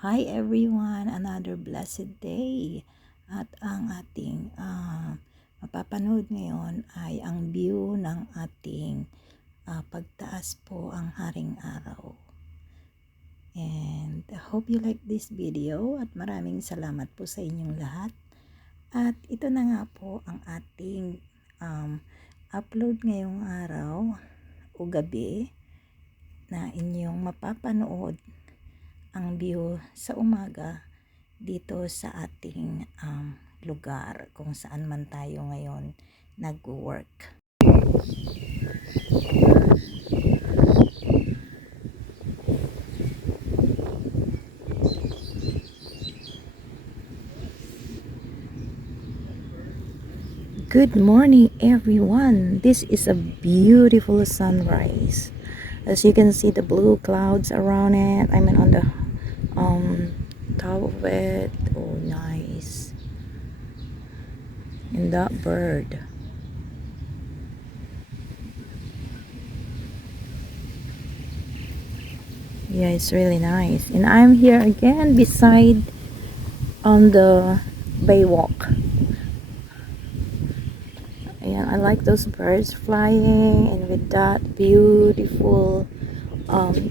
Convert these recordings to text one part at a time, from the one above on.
Hi everyone, another blessed day. At ang ating mapapanood ngayon ay ang view ng ating pagtaas po ang haring araw. And I hope you like this video at maraming salamat po sa inyong lahat. At ito na nga po ang ating upload ngayong araw o gabi na inyong mapapanood ang view sa umaga dito sa ating lugar kung saan man tayo ngayon nag-work. Good morning everyone. This is a beautiful sunrise. As you can see the blue clouds around it. I mean on the top of it. Oh nice. And that bird. Yeah, it's really nice. And I'm here again beside on the baywalk. Ayan, I like those birds flying and with that beautiful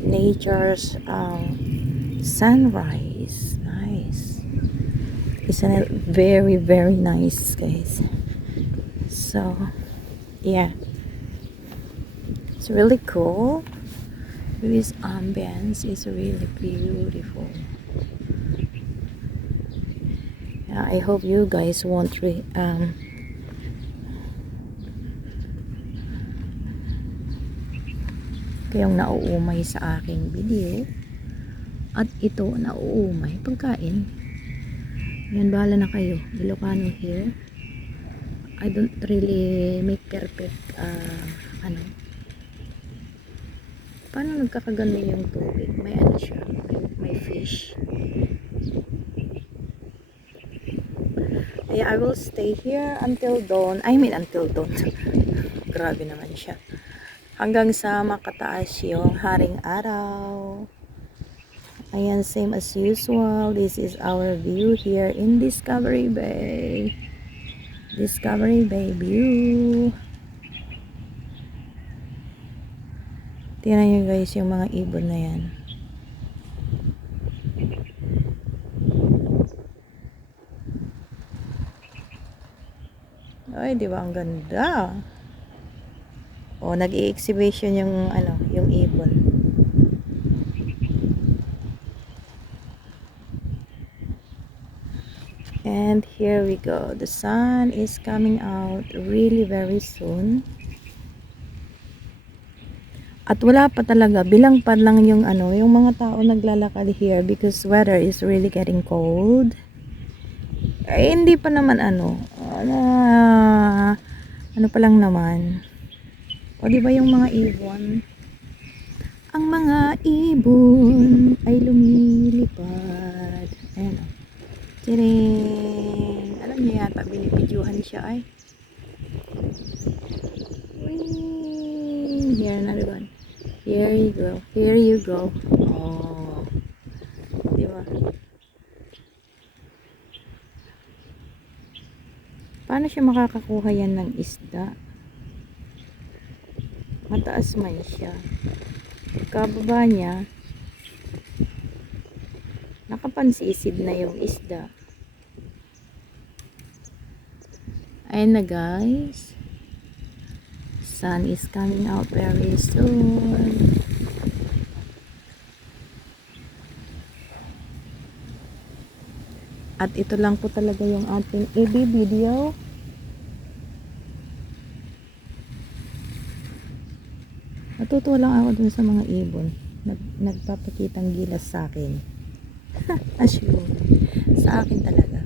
nature's sunrise. Nice. Isn't it very, very nice, guys? So, yeah. It's really cool. This ambience is really beautiful. Yeah, I hope you guys won't kayong nauumay sa aking video at ito nauumay pagkain. Yan, bahala na kayo. Ilocano here. I don't really make perfect paano nagkakaganon yung tubig, may ano siya, may fish. Yeah, I will stay here until dawn. I mean until dawn. Grabe naman siya. Hanggang sa makataas yung haring araw. Ayan, same as usual. This is our view here in Discovery Bay. Discovery Bay view. Tingnan nyo guys yung mga ibon na yan. Ay, di ba ang ganda? O, nag-i-exhibition yung yung ibon. And here we go. The sun is coming out really very soon. At wala pa talaga, bilang pa lang yung yung mga tao naglalakad here because weather is really getting cold. Ay, hindi pa naman ano pa lang naman. O di ba yung mga ibon? Ang mga ibon ay lumilipad. Ayan o. Tiring. Alam niyo yata, binibidyohan siya ay. Wing. Here, another one. Here you go. Here you go. Oh. Diba? Paano siya makakakuha yan ng isda? Mataas man siya. Kababa niya, nakapansisid na yung isda. Ayun na guys. Sun is coming out very soon. At ito lang po talaga yung ating video. Natutuwa lang ako dun sa mga ibon. Nagpapakitang gilas sa akin. As you, sa akin talaga.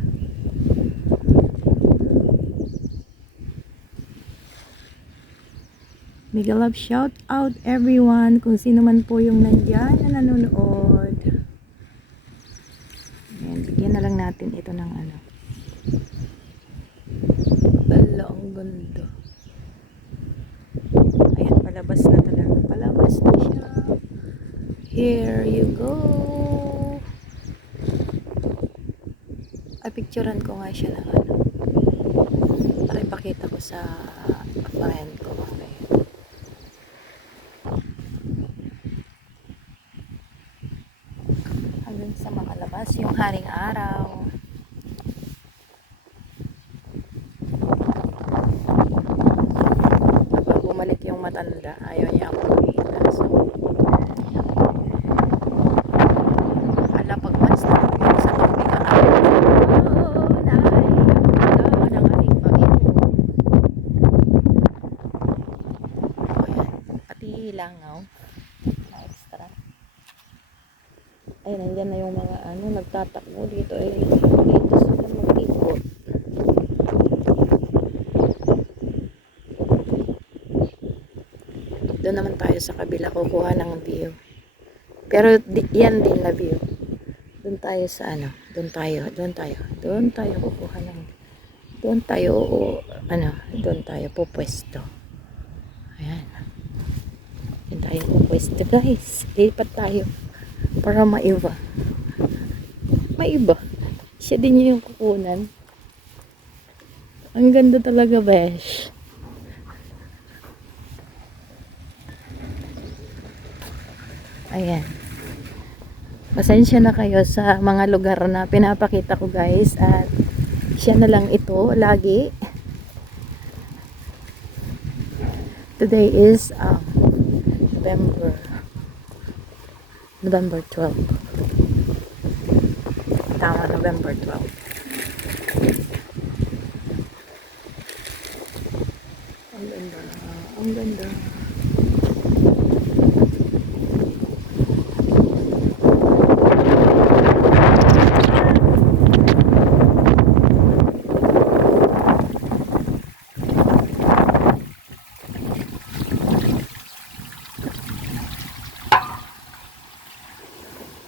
Mega love shout out everyone kung sino man po yung nandyan na nanonood. Ayan, bigyan na lang natin ito ng Bala, ang ganda. Ayan, palabas na talaga. Palabas na siya. Here you go. Ay, picturean ko nga siya ng ano. Para ipakita ko sa friend ko. Okay. Hanggang sa makalabas yung haring araw. Kapag bumalik yung matanda, ayaw niya ako makita. So, ala, pag once na yung sa tubig ka, ng ating pamilya. O yan, pati langaw na extra. Ay, nandyan na yung mga ano, nagtatakbo dito. Ay, dito sila mag-ikot. Doon naman tayo sa kabila kukuha ng view. Pero yan din na view. Doon tayo sa ano, doon tayo kukuha ng, doon tayo pupwesto. Ayan. Doon tayo pupwesto, guys. Lipat tayo para maiba. Siya din yung kukunan. Ang ganda talaga, besh. Ayan. Pasensya na kayo sa mga lugar na pinapakita ko, guys. At siya na lang ito lagi. Today is November 12. Tama, November 12. Ang ganda. Ang ganda.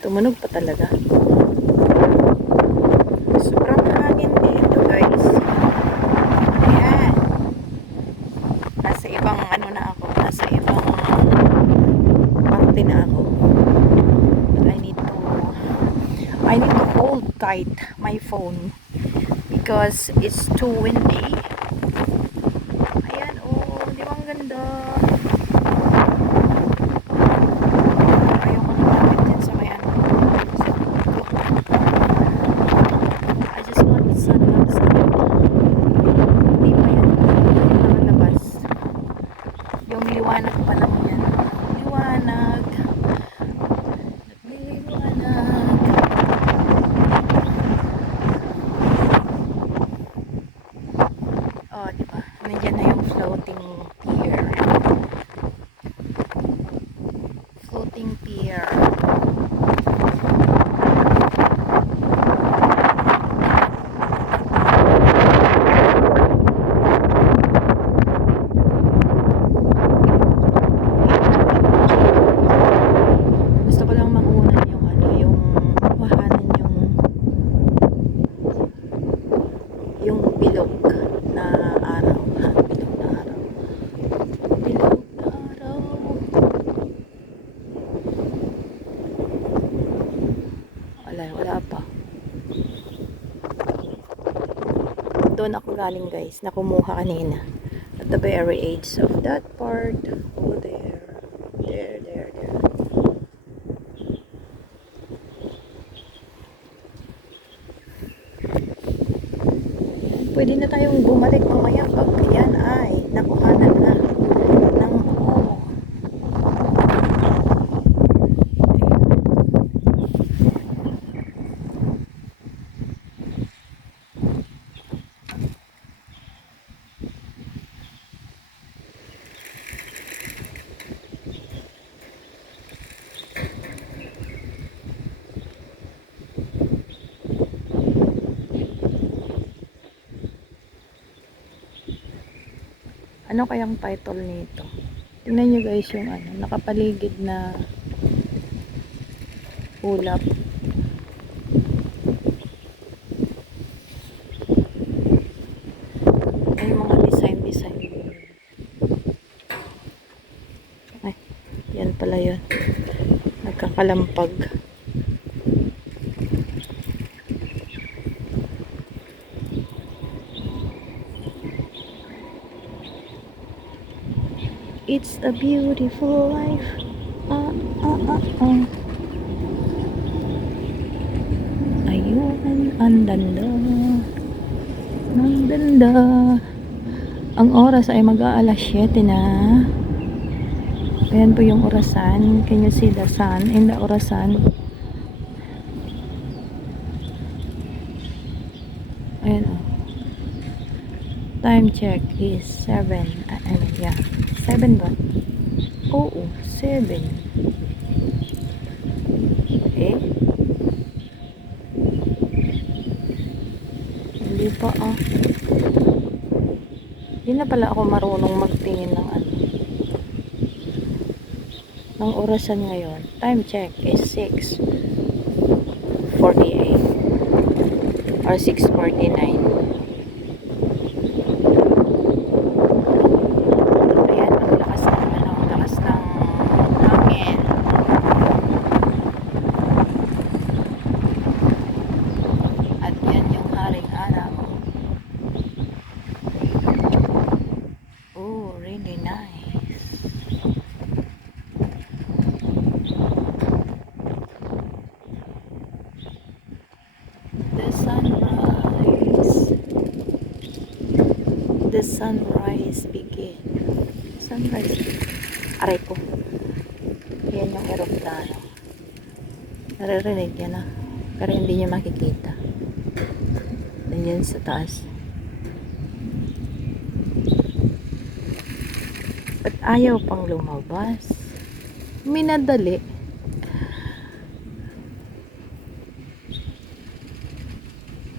Tumunog pa talaga. Sobrang hangin dito, guys. Ayan. Nasa ibang ano na ako. Nasa ibang parte na ako. I need to hold tight my phone because it's too windy. Ayan, oh. Di ba ang ganda? Liwanag pa lang yan. Liwanag. Oh, diba? Nandiyan na yung floating pier. Floating pier. Wala pa. Doon ako galing, guys, na kumuha kanina. At the very edge of that part. Oh, there. There. Pwede na tayong bumalik mamaya pag yan ay nakuhanan na ng ano kayang title nito? Tingnan nyo, guys, yung ano, nakapaligid na ulap. Ay, mga design. Ay, yan pala yun. Nagkakalampag. It's a beautiful life. Ah, ah, ah, ah. Ayun, ang ganda. Ang ganda. Ang oras ay mag-aalas 7 na. Ayan po yung orasan. Can you see the sun in the orasan? Ayan o. Time check is 7. I mean, yeah. 7 ba? Oo, 7. Eh? Hindi pa ah. Hindi na pala ako marunong magtingin ng ano. Ng orasan ngayon. Time check is 6:48 or 6:49. Ayan, ang lakas ng ano, ang lakas ng hangin. At yan yung haring araw. Oh, really nice. The sunrise. The sunrise begin. Sunrise. Aray ko. Yan yung aeroplano. Naririnig yan ah. Pero hindi niya makikita. Nandiyan sa taas. Ba't ayaw pang lumabas? Minadali.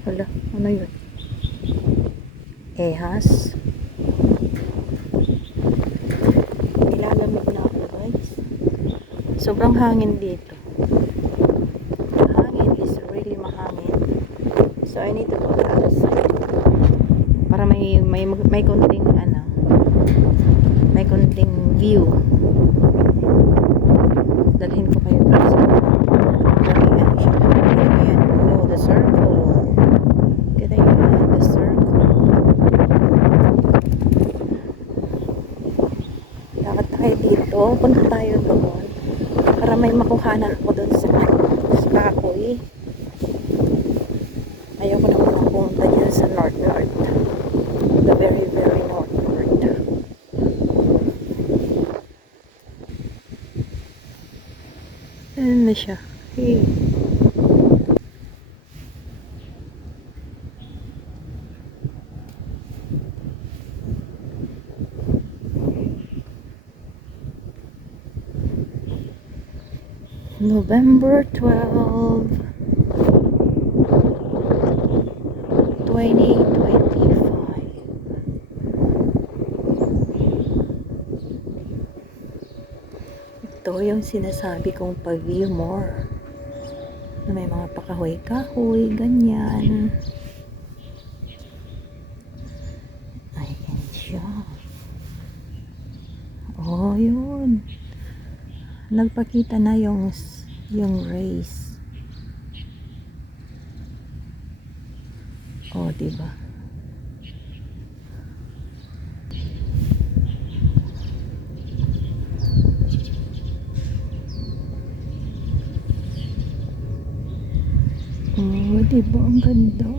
Hala, ano yun? Ehas. Nilalamig na ako guys. Sobrang hangin dito. The hangin is really mahangin. So I need to go outside. Para may konting ano. May konting view. Dalhin ko kayo dito sa damihan siya. Ayan. Oh, the circle. Kita yun, the circle. Lakad tayo dito. Punta tayo doon. Para may makuhanan ako doon sa kahoy. Ayaw ko naman pumunta dyan sa north. The very north. Ayan na siya. Hey. November 12, 2025. Ito yung sinasabi kong pag-view more. Na may mga pakahoy-kahoy, ganyan. Ayan siya. Oh, yun. Nagpakita na yung race. Oh, diba? Oh, diba? Ang ganda.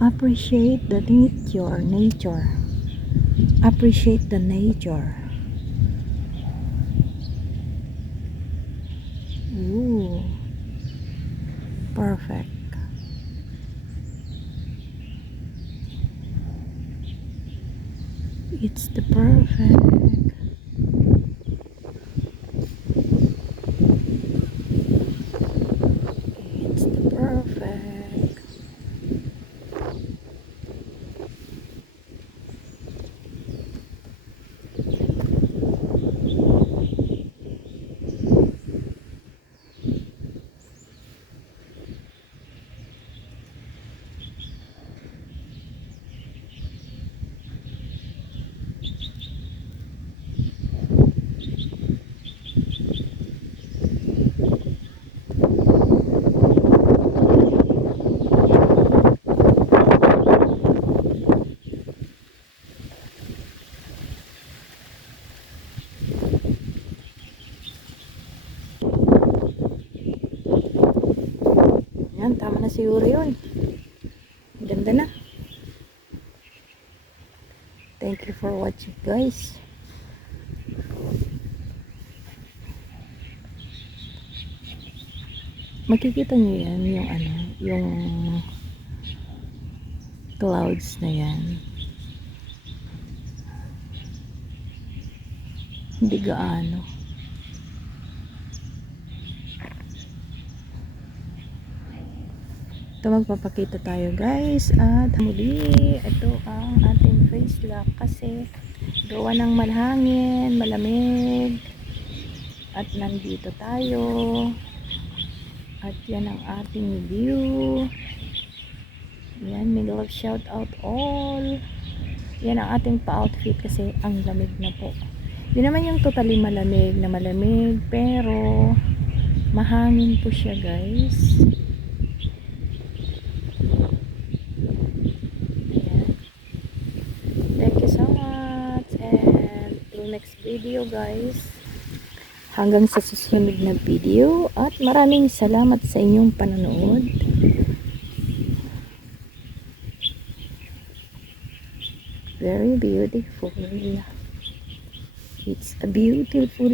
Appreciate the nature. Appreciate the nature. Ooh. Perfect. It's the perfect. It's the perfect. Yan, tama na siguro yun. Ganda na. Thank you for watching, guys. Makikita nyo yan, yung ano, yung clouds na yan. Hindi gaano. Ito, magpapakita tayo, guys. At muli, ito ang ating face lock kasi gawa ng malhangin, malamig. At nandito tayo. At yan ang ating view. Yan, may love shout out all. Yan ang ating pa-outfit kasi ang lamig na po. Hindi naman yung totally malamig na malamig, pero mahangin po siya, guys. Ayan. Thank you so much, and till next video, guys. Hanggang sa susunod na video, at maraming salamat sa inyong panonood. Very beautiful. It's a beautiful.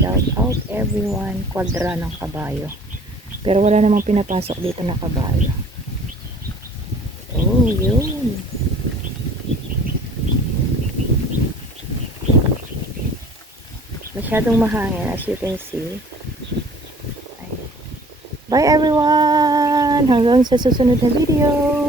Shout out everyone. Kwadra ng kabayo. Pero wala namang pinapasok dito na kabayo. Oh, yun. Masyadong mahangin, as you can see. Bye everyone! Hanggang sa susunod na video!